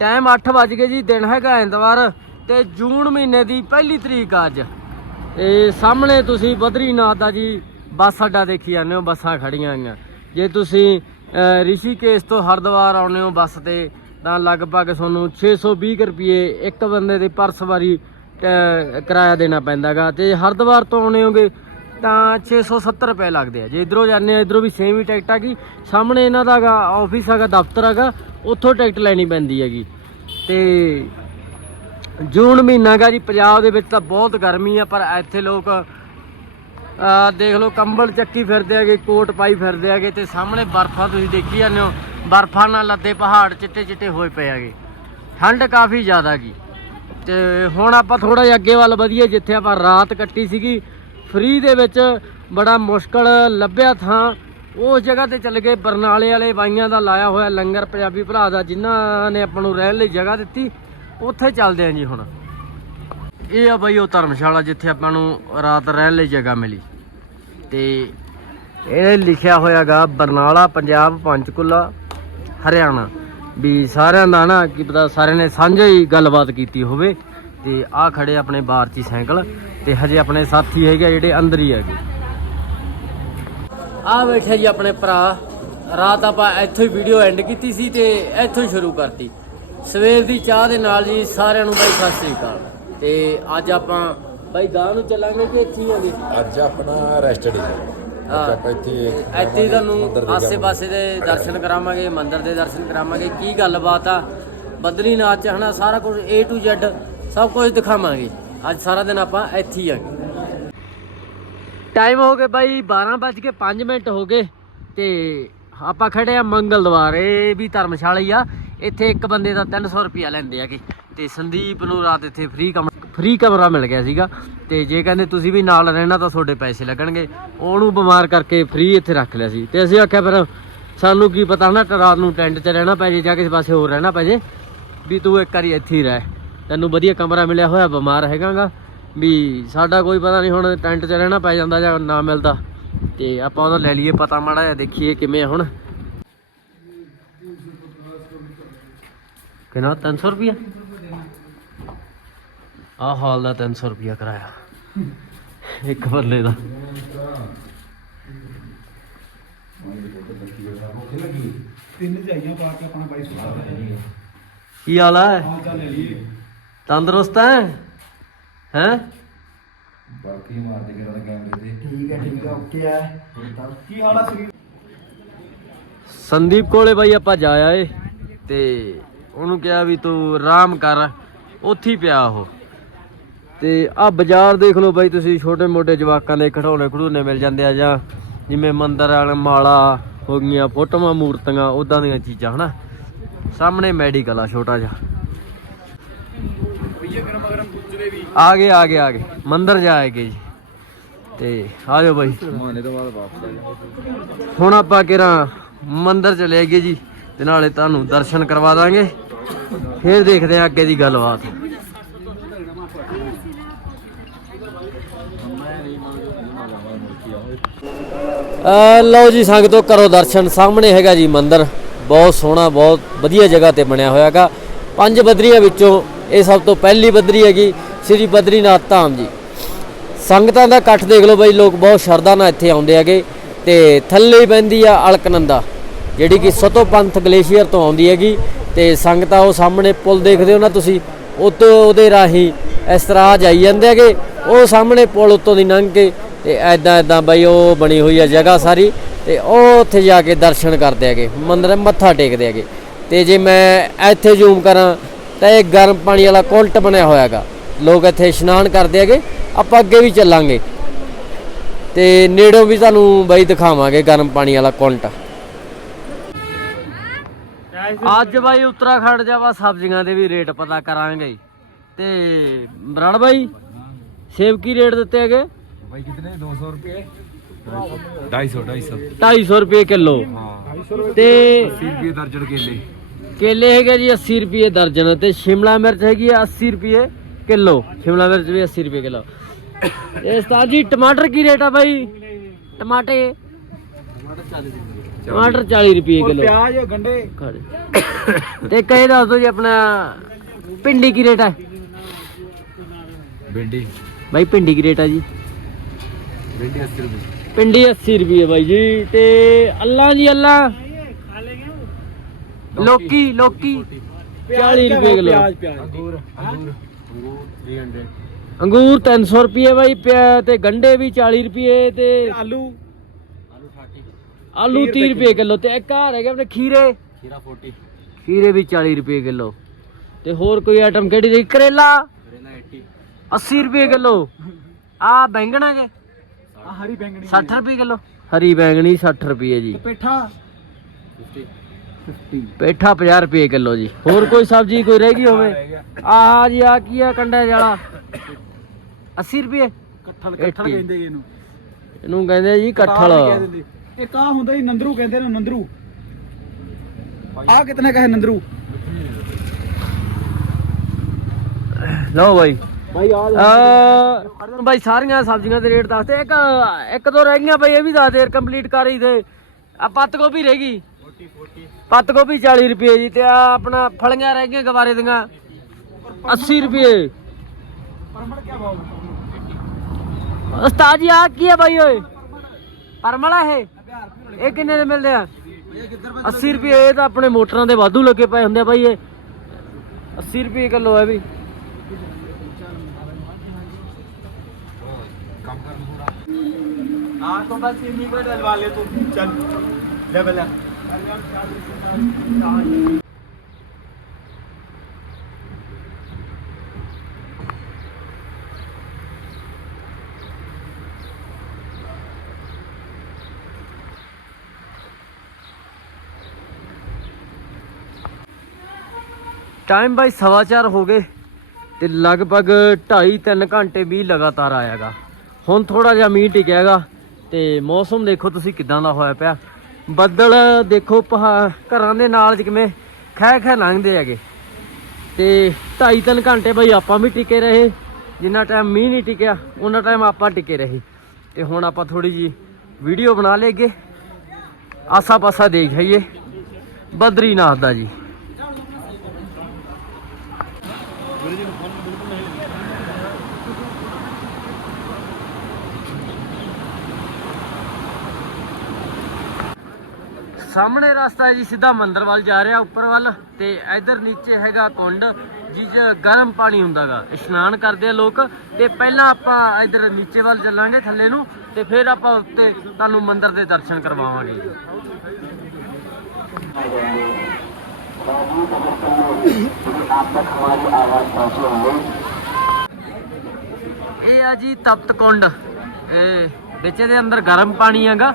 Time 8 ਵਜ ਗਏ ਜੀ ਦਿਨ ਹੈਗਾ ਐਤਵਾਰ ਤੇ ਜੂਨ ਮਹੀਨੇ ਦੀ ਪਹਿਲੀ ਤਰੀਕ ਆ ਅੱਜ। ਇਹ ਸਾਹਮਣੇ ਤੁਸੀਂ ਬਦਰੀਨਾਥ ਦਾ ਜੀ ਬੱਸ ਅੱਡਾ ਦੇਖੀ ਜਾਂਦੇ ਹੋ ਬੱਸਾਂ ਖੜੀਆਂ ਆਈਆਂ ਜੇ ਤੁਸੀਂ ਰਿਸ਼ੀਕੇਸ਼ ਤੋਂ ਹਰਿਦੁਆਰ ਆਉਨੇ ਹੋ ਬੱਸ ਤੇ ਤਾਂ ਲਗਭਗ ਤੁਹਾਨੂੰ 620 ਕੁ ਰੁਪਏ ਇੱਕ ਬੰਦੇ ਦੇ ਪਰ ਸਵਾਰੀ ਅਹ, ਕਿਰਾਇਆ ਦੇਣਾ ਪੈਂਦਾਗਾ। ਤੇ ਹਰਿਦੁਆਰ ਤੋਂ ਆਉਨੇ ਹੋਗੇ ਤਾਂ 670 ਰੁਪਏ ਲੱਗਦੇ ਆ। ਜੇ ਇਧਰੋਂ ਜਾਂਦੇ ਆ ਇਧਰੋਂ ਵੀ ਸੇਮ ਹੀ ਟਿਕਟ ਹੈਗੀ ਸਾਹਮਣੇ ਇਹਨਾਂ ਦਾ ਹੈਗਾ ਆਫਿਸ ਹੈਗਾ ਦਫ਼ਤਰ ਹੈਗਾ। ਉੱਥੋਂ ਟਿਕਟ ਲੈਣੀ ਪੈਂਦੀ ਹੈਗੀ। ਤੇ ਜੂਨ ਮਹੀਨਾ ਗਾ ਜੀ, ਪੰਜਾਬ ਦੇ ਵਿੱਚ ਤਾਂ ਬਹੁਤ ਗਰਮੀ ਆ, ਪਰ ਇੱਥੇ ਲੋਕ ਆ ਦੇਖ ਲਓ, ਕੰਬਲ ਚੱਕੀ ਫਿਰਦੇ ਹੈਗੇ, ਕੋਟ ਪਾਈ ਫਿਰਦੇ ਹੈਗੇ, ਤੇ ਸਾਹਮਣੇ ਬਰਫਾਂ ਤੁਸੀਂ ਦੇਖੀ ਜਾਂਦੇ ਹੋ। ਬਰਫਾਂ ਨਾਲ ਲੱਦੇ ਪਹਾੜ ਚਿੱਟੇ ਚਿੱਟੇ ਹੋਏ ਪਏ ਹੈਗੇ। ਠੰਡ ਕਾਫੀ ਜ਼ਿਆਦਾ ਗੀ। ਤੇ ਹੁਣ ਆਪਾਂ ਥੋੜਾ ਜਿਹਾ ਅੱਗੇ ਵੱਲ ਵਧੀਏ, ਜਿੱਥੇ ਆਪਾਂ ਰਾਤ ਕੱਟੀ ਸੀਗੀ। ਫ੍ਰੀ ਦੇ ਵਿੱਚ ਬੜਾ ਮੁਸ਼ਕਲ ਲੱਭਿਆ ਥਾਂ। ਉਸ ਜਗ੍ਹਾ ਤੇ ਚੱਲ ਗਏ, ਬਰਨਾਲੇ ਵਾਲੇ ਬਾਈਆਂ ਦਾ ਲਾਇਆ ਹੋਇਆ ਲੰਗਰ ਪੰਜਾਬੀ ਭਰਾ ਦਾ, ਜਿਨ੍ਹਾਂ ਨੇ ਆਪਾਂ ਨੂੰ ਰਹਿਣ ਲਈ ਜਗ੍ਹਾ ਦਿੱਤੀ, ਉੱਥੇ ਚੱਲਦੇ ਆਂ ਜੀ ਹੁਣ। ਇਹ ਆ ਬਈ ਉਹ ਧਰਮਸ਼ਾਲਾ ਜਿੱਥੇ ਆਪਾਂ ਨੂੰ ਰਾਤ ਰਹਿਣ ਲਈ ਜਗ੍ਹਾ ਮਿਲੀ। ਤੇ ਇਹ ਲਿਖਿਆ ਹੋਇਆਗਾ, ਬਰਨਾਲਾ, ਪੰਜਾਬ, ਪੰਚਕੂਲਾ, ਹਰਿਆਣਾ। ਵੀ ਸਾਰਿਆਂ ਦਾ ਨਾ, ਕੀ ਪਤਾ ਸਾਰਿਆਂ ਨੇ ਸਾਂਝੇ ਹੀ ਗੱਲਬਾਤ ਕੀਤੀ ਹੋਵੇ। ਤੇ ਆ ਖੜੇ ਆਪਣੇ ਬਾਹਰ ਹੀ ਸਾਈਕਲ, ਤੇ ਹਜੇ ਆਪਣੇ ਸਾਥੀ ਹੈਗੇ ਜਿਹੜੇ ਅੰਦਰ ਹੀ ਹੈਗੇ। ਆ ਬੈਠੇ ਜੀ ਆਪਣੇ ਭਰਾ। ਰਾਤ ਆਪਾਂ ਇੱਥੋਂ ਹੀ ਵੀਡੀਓ ਐਂਡ ਕੀਤੀ ਸੀ ਤੇ ਇੱਥੋਂ ਹੀ ਸ਼ੁਰੂ ਕਰਤੀ। ਸਵੇਰ ਦੀ ਚਾਹ ਦੇ ਨਾਲ ਜੀ ਸਾਰਿਆਂ ਨੂੰ ਬਾਈ ਸਤਿ ਸ੍ਰੀ ਅਕਾਲ। ਤੇ ਅੱਜ ਆਪਾਂ ਬਾਈ ਗਾਂ ਨੂੰ ਚੱਲਾਂਗੇ ਕਿ ਇੱਥੇ ਆਂਗੇ ਅੱਜ ਆਪਣਾ ਰੈਸਟ ਡੇ ਇੱਥੇ ਤੁਹਾਨੂੰ ਆਸੇ-ਪਾਸੇ ਦੇ ਦਰਸ਼ਨ ਕਰਾਵਾਂਗੇ ਮੰਦਿਰ ਦੇ ਦਰਸ਼ਨ ਕਰਾਵਾਂਗੇ ਕੀ ਗੱਲਬਾਤ ਆ? ਬਦਰੀਨਾਥ ਚ ਹਨਾ ਸਾਰਾ ਕੁਝ A to Z ਸਭ ਕੁਝ ਦਿਖਾਵਾਂਗੇ। ਅੱਜ ਸਾਰਾ ਦਿਨ ਆਪਾਂ ਇੱਥੇ ਹੀ ਆਂਗੇ ਟਾਈਮ ਹੋ ਗਿਆ ਬਾਈ 12:05 ਮਿੰਟ ਹੋ ਗਏ ਤੇ ਆਪਾਂ ਖੜੇ ਆ ਮੰਗਲਦਵਾਰ ਇਹ ਵੀ ਧਰਮਸ਼ਾਲਾ ਹੀ ਆ। ਇੱਥੇ ਇੱਕ ਬੰਦੇ ਦਾ 300 ਰੁਪਿਆ ਲੈਂਦੇ ਆਗੇ ਤੇ ਸੰਦੀਪ ਨੂੰ ਰਾਤ ਇੱਥੇ ਫ੍ਰੀ ਕਮ ਫ੍ਰੀ ਕਮਰਾ ਮਿਲ ਗਿਆ ਸੀਗਾ। ਤੇ ਜੇ ਕਹਿੰਦੇ ਤੁਸੀਂ ਵੀ ਨਾਲ ਰਹਿਣਾ ਤਾਂ ਤੁਹਾਡੇ ਪੈਸੇ ਲੱਗਣਗੇ। ਉਹਨੂੰ ਬਿਮਾਰ ਕਰਕੇ ਫ੍ਰੀ ਇੱਥੇ ਰੱਖ ਲਿਆ ਸੀ। ਤੇ ਅਸੀਂ ਆਖਿਆ ਫਿਰ ਸਾਨੂੰ ਕੀ ਪਤਾ ਨਾ ਰਾਤ ਨੂੰ ਟੈਂਟ 'ਚ ਰਹਿਣਾ ਪੈ ਜੇ, ਜਾਂ ਕਿਸੇ ਪਾਸੇ ਹੋਰ ਰਹਿਣਾ ਪੈ ਜੇ, ਵੀ ਤੂੰ ਇੱਕ ਵਾਰੀ ਇੱਥੇ ਹੀ ਰਹਿ। ਤੈਨੂੰ ਵਧੀਆ ਕਮਰਾ ਮਿਲਿਆ ਹੋਇਆ, ਬਿਮਾਰ ਹੈਗਾਗਾ। ਵੀ ਸਾਡਾ ਕੋਈ ਪਤਾ ਨਹੀਂ ਹੁਣ ਟੈਂਟ 'ਚ ਰਹਿਣਾ ਪੈ ਜਾਂਦਾ ਜਾਂ ਨਾ ਮਿਲਦਾ। ਤੇ ਆਪਾਂ ਉਹਦਾ ਲੈ ਲਈਏ ਪਤਾ ਮਾੜਾ ਜਿਹਾ ਦੇਖੀਏ ਕਿਵੇਂ ਆ ਹੁਣ। ਕਿੰਨਾ? 300 ਰੁਪਿਆ ਆ ਹਾਲ ਦਾ 300 ਰੁਪਿਆ ਕਰਾਇਆ। ਇੱਕ ਬੱਲੇ ਦਾ। ਤਿੰਨ ਜਾਈਆਂ ਪਾ ਕੇ ਆਪਣਾ ਬਾਈ ਸੁਣਾ ਦੇ। ਕੀ ਹਾਲ ਹੈ ਤੰਦਰੁਸਤ ਹੈ ਹੈ? ਬਾਕੀ ਮਾਰ ਦੇ ਕਿਹੜਾ ਕੈਮਰੇ ਤੇ। ਠੀਕ ਹੈ ਠੀਕ ਹੈ ਓਕੇ ਹੈ। ਕੀ ਹਾਲ ਆ ਸਰੀਰ? ਸੰਦੀਪ ਕੋਲੇ ਬਾਈ ਆਪਾਂ ਜਾ ਆਏ ਤੇ ਉਹਨੂੰ ਕਿਹਾ ਵੀ ਤੂੰ ਆਰਾਮ ਕਰ ਉੱਥੇ ਹੀ ਪਿਆ ਉਹ। ਤੇ ਆ ਬਾਜ਼ਾਰ ਦੇਖ ਲਓ ਬਾਈ ਤੁਸੀਂ ਛੋਟੇ ਮੋਟੇ ਜਵਾਕਾਂ ਦੇ ਖਿਡੌਣੇ ਖੜੂਨੇ ਮਿਲ ਜਾਂਦੇ ਆ ਜਾਂ ਜਿਵੇਂ ਮੰਦਰ ਵਾਲਾ ਮਾਲਾ ਹੋ ਗਈਆਂ ਫੋਟੋਆਂ ਮੂਰਤੀਆਂ ਉਦਾਂ ਦੀਆਂ ਚੀਜ਼ਾਂ ਹਨਾ? ਸਾਹਮਣੇ ਮੈਡੀਕਲ ਆ ਛੋਟਾ ਜਿਹਾ। ਆ ਗਏ ਆ ਗਏ ਆ ਗਏ ਮੰਦਰ ਜਾਏਗੇ ਜੀ। ਤੇ ਆ ਜਾਓ ਬਾਈ। ਮਾਨੇ ਤੋਂ ਬਾਅਦ ਵਾਪਸ ਆ ਜਾ ਹੁਣ ਆਪਾਂ ਕਿਹੜਾ ਮੰਦਿਰ ਚਲੇ ਗਏ ਜੀ ਤੇ ਨਾਲੇ ਤੁਹਾਨੂੰ ਦਰਸ਼ਨ ਕਰਵਾ ਦਾਂਗੇ। ਫਿਰ ਦੇਖਦੇ ਆਂ ਅੱਗੇ ਦੀ ਗੱਲਬਾਤ। ਲਓ ਜੀ ਸੰਗਤੋ ਕਰੋ ਦਰਸ਼ਨ। ਸਾਹਮਣੇ ਹੈਗਾ ਜੀ ਮੰਦਿਰ। ਬਹੁਤ ਸੋਹਣਾ ਬਹੁਤ ਵਧੀਆ ਜਗ੍ਹਾ ਤੇ ਬਣਿਆ ਹੋਇਆ ਹੈਗਾ ਪੰਜ ਬਦਰੀਆਂ ਵਿੱਚੋਂ ਇਹ ਸਭ ਤੋਂ ਪਹਿਲੀ ਬਦਰੀ ਹੈਗੀ। ਸ੍ਰੀ ਬਦਰੀਨਾਥ ਧਾਮ ਜੀ। ਸੰਗਤਾਂ ਦਾ ਇਕੱਠ ਦੇਖ ਲਓ ਬਾਈ, ਲੋਕ ਬਹੁਤ ਸ਼ਰਧਾ ਨਾਲ ਇੱਥੇ ਆਉਂਦੇ ਹੈਗੇ। ਤੇ ਥੱਲੇ ਪੈਂਦੀ ਆ ਅਲਕਨੰਦਾ, ਜਿਹੜੀ ਕਿ ਸਤੋ ਪੰਥ ਗਲੇਸ਼ੀਅਰ ਤੋਂ ਆਉਂਦੀ ਹੈਗੀ। ਤੇ ਸੰਗਤਾਂ ਉਹ ਸਾਹਮਣੇ ਪੁਲ ਦੇਖਦੇ ਹੋ ਨਾ ਤੁਸੀਂ, ਉਤੋਂ ਉਹਦੇ ਰਾਹੀਂ ਇਸ ਤਰ੍ਹਾਂ ਜਾਈ ਜਾਂਦੇ ਹੈਗੇ। ਉਹ ਸਾਹਮਣੇ ਪੁਲ ਉੱਤੋਂ ਦੀ ਲੰਘ ਕੇ ਤੇ ਐਦਾਂ ਐਦਾਂ ਬਾਈ ਉਹ ਬਣੀ ਹੋਈ ਆ ਜਗ੍ਹਾ ਸਾਰੀ। ਤੇ ਉਹ ਉੱਥੇ ਜਾ ਕੇ ਦਰਸ਼ਨ ਕਰਦੇ ਹੈਗੇ, ਮੰਦਰ ਮੱਥਾ ਟੇਕਦੇ ਹੈਗੇ। ਤੇ ਜੇ ਮੈਂ ਇੱਥੇ ਜ਼ੂਮ ਕਰਾਂ, ਤਾਂ ਇਹ ਗਰਮ ਪਾਣੀ ਵਾਲਾ ਕੁਲਟ ਬਣਿਆ ਹੋਇਆ ਹੈਗਾ। ਲੋਕ ਇੱਥੇ ਇਸ਼ਨਾਨ ਕਰਦੇ ਹੈਗੇ ਆਪਾਂ ਅੱਗੇ ਵੀ ਚੱਲਾਂਗੇ। ਤੇ ਨੇੜੋਂ ਵੀ ਤੁਹਾਨੂੰ ਬਾਈ ਦਿਖਾਵਾਂਗੇ ਗਰਮ ਪਾਣੀ ਵਾਲਾ ਕੁਲਟ ਅੱਜ ਬਾਈ ਉੱਤਰਾਖੰਡ ਜਾਵਾ ਸਬਜ਼ੀਆਂ ਦੇ ਵੀ ਰੇਟ ਪਤਾ ਕਰਾਂਗੇ ਤੇ ਬਰੜ ਬਾਈ ਸੇਬ ਕੀ ਰੇਟ ਦਿੱਤੇ ਹੈਗੇ? ਬਾਈ ਕਿਤਨੇ? 200 ਰੁਪਏ। 250 250 250 ਰੁਪਏ ਕਿਲੋ। ਤੇ 30 ਰੁਪਏ ਦਰਜਨ ਕੇਲੇ। ਕੇਲੇ ਹੈਗੇ ਜੀ 80 ਰੁਪਏ ਦਰਜਨ ਤੇ ਸ਼ਿਮਲਾ ਮਿਰਚ ਹੈਗੀ ਆ 80 ਰੁਪਏ। ਕਿਲੋ ਸ਼ਿਮਲਾ ਮਿਰਚ ਵੀ 80 ਰੁਪਏ ਕਿਲੋ ਇਹ ਉਸਤਾਦ ਜੀ ਟਮਾਟਰ ਕੀ ਰੇਟ ਆ ਬਾਈ ਟਮਾਟੇ ਟਮਾਟਰ 40 ਰੁਪਏ ਔਰ ਕਿਲੋ ਪਿਆਜ਼ ਗੰਡੇ ਤੇ ਕਹੇ ਦੱਸ ਦੋ ਜੀ ਆਪਣਾ ਪਿੰਡੀ ਕੀ ਰੇਟ ਹੈ भिंडी ਬਾਈ ਪਿੰਡੀ ਕੀ ਰੇਟ ਹੈ ਜੀ भिंडी अस्सी रुपये ਪਿੰਡੀ 80 ਰੁਪਏ ਬਾਈ ਜੀ ਤੇ ਅੱਲਾ ਜੀ ਅੱਲਾ ਲੋਕੀ ਲੋਕੀ 40 ਰੁਪਏ ਕਿਲੋ ਪਿਆਜ਼ ਪਿਆਜ਼ अंगूर अंगूर ਅੰਗੂਰ 300 ਰੁਪਏ ਬਾਈ ਪਿਆ ਤੇ ਗੰਡੇ ਵੀ 40 ਰੁਪਏ ਤੇ ਆਲੂ? ਆਲੂ 60 ਆਲੂ 30 ਰੁਪਏ ਕਿਲੋ ਤੇ ਇੱਕ ਘਰ ਹੈਗੇ ਆਪਣੇ ਖੀਰੇ। ਖੀਰਾ 40 ਖੀਰੇ ਵੀ 40 ਰੁਪਏ ਕਿਲੋ। ਤੇ ਹੋਰ ਕੋਈ ਆਈਟਮ ਕਿਹੜੀ ਰਹੀ ਕਰੇਲਾ। ਕਰੇਲਾ 80 ਰੁਪਏ ਕਿਲੋ। ਆ ਬੈਂਗਣ ਹੈਗੇ? ਆ ਹਰੀ ਬੈਂਗਣੀ 60 ਰੁਪਏ ਕਿਲੋ। ਹਰੀ ਬੈਂਗਣੀ 60 ਰੁਪਏ ਜੀ। ਪੇਠਾ? 50 ਪੇਠਾ 50 ਰੁਪਏ ਕਿਲੋ ਜੀ। ਹੋਰ ਕੋਈ ਸਬਜ਼ੀ ਕੋਈ ਰਹਿ ਗਈ ਹੋਵੇ? ਆਹ ਜੀ ਆ ਕੀ ਆ ਕੰਡਾ ਵਾਲਾ? 80 ਰੁਪਏ? ਕੱਠਲ ਕੱਠਲ ਕਹਿੰਦੇ ਇਹਨੂੰ। ਇਹਨੂੰ ਕਹਿੰਦੇ ਜੀ ਕਠਲ। ਇੱਕ ਆ ਹੁੰਦਾ ਜੀ ਨੰਦਰੂ ਕਹਿੰਦੇ ਨੇ ਨੰਦਰੂ। ਆ ਕਿਤਨੇ ਕਹੇ ਨੰਦਰੂ? ਲਓ ਬਾਈ। ਭਾਈ ਆ ਬਾਈ ਸਾਰੀਆਂ ਸਬਜ਼ੀਆਂ ਦੇ ਰੇਟ ਦੱਸਦੇ। ਇੱਕ ਇੱਕ ਦੋ ਰਹਿ ਗਈਆਂ ਬਾਈ ਇਹ ਵੀ ਦੱਸ ਦੇ ਕੰਪਲੀਟ ਕਰ ਹੀ ਦੇ ਆ ਪੱਤ ਗੋਭੀ ਰਹਿ ਗਈ। ਪੱਤ ਗੋਭੀ 40 ਰੁਪਏ ਜੀ ਤੇ ਆ ਆਪਣਾ ਫਲੀਆਂ ਰਹਿ ਗਈਆਂ ਗਵਾਰੇ ਦੀਆਂ 80 ਰੁਪਏ ਪਰਮੜ ਕੀ ਭਾਅ ਉਸਤਾਦ ਜੀ ਆ ਕੀ ਹੈ ਬਾਈ ਓਏ ਪਰਮਲਾ ਇਹ ਇਹ ਕਿੰਨੇ ਦੇ ਮਿਲਦੇ ਆ 80 ਰੁਪਏ ਇਹ ਤਾਂ ਆਪਣੇ ਮੋਟਰਾਂ ਦੇ ਵਾਧੂ ਲੱਗੇ ਪਏ ਹੁੰਦੇ ਆ ਬਾਈ ਇਹ 80 ਰੁਪਏ ਕਿਲੋ ਹੈ ਵੀ कम कर थोड़ा हाँ तो बस इन्हीं को डलवा ले तू चल ले बेला ਟਾਈਮ ਬਾਈ ਸਵਾ ਚਾਰ ਹੋ ਗਏ ਤੇ ਲਗਭਗ 2.5 3 ਘੰਟੇ ਵੀ ਲਗਾਤਾਰ ਆਇਆਗਾ। ਹੁਣ ਥੋੜਾ ਜਿਹਾ ਮੀਂਹ ਟਿਕਿਆਗਾ ਤੇ ਮੌਸਮ ਦੇਖੋ ਤੁਸੀਂ ਕਿਦਾਂ ਦਾ ਹੋਇਆ ਪਿਆ। ਬੱਦਲ ਦੇਖੋ ਪਹਾ- ਘਰਾਂ ਦੇ ਨਾਲ ਜਿਵੇਂ ਖਹਿ ਖਹਿ ਲੰਘਦੇ ਹੈਗੇ। ਤੇ 2.5 3 ਘੰਟੇ ਬਈ ਆਪਾਂ ਵੀ ਟਿਕੇ ਰਹੇ, ਜਿੰਨਾ ਟਾਈਮ ਮੀਂਹ ਨਹੀਂ ਟਿਕਿਆ ਉਹਨਾਂ ਟਾਈਮ ਆਪਾਂ ਟਿਕੇ ਰਹੇ। ਤੇ ਹੁਣ ਆਪਾਂ ਥੋੜੀ ਜੀ ਵੀਡੀਓ ਬਣਾ ਲੇਗੇ ਆਸਾ ਪਾਸਾ ਦੇਖ ਆਈਏ। ਬਦਰੀਨਾਥ ਦਾ ਜੀ। ਸਾਹਮਣੇ ਰਸਤਾ ਹੈ ਜੀ, ਸਿੱਧਾ ਮੰਦਰ ਵੱਲ ਜਾ ਰਿਹਾ ਉੱਪਰ ਵੱਲ ਤੇ ਇਧਰ ਨੀਚੇ ਹੈਗਾ ਕੁੰਡ, ਜਿਸ 'ਚ ਗਰਮ ਪਾਣੀ ਹੁੰਦਾਗਾ। ਇਸ਼ਨਾਨ ਕਰਦੇ ਆ ਲੋਕ ਤੇ ਪਹਿਲਾਂ ਆਪਾਂ ਇਧਰ ਨੀਚੇ ਵੱਲ ਚੱਲਾਂਗੇ ਥੱਲੇ ਨੂੰ ਤੇ ਫਿਰ ਆਪਾਂ ਉੱਤੇ ਤੁਹਾਨੂੰ ਮੰਦਰ ਦੇ ਦਰਸ਼ਨ ਕਰਵਾਵਾਂਗੇ ਇਹ ਆ ਜੀ ਤਪਤ ਕੁੰਡ। ਇਹ ਵਿੱਚ ਦੇ ਅੰਦਰ ਗਰਮ ਪਾਣੀ ਹੈਗਾ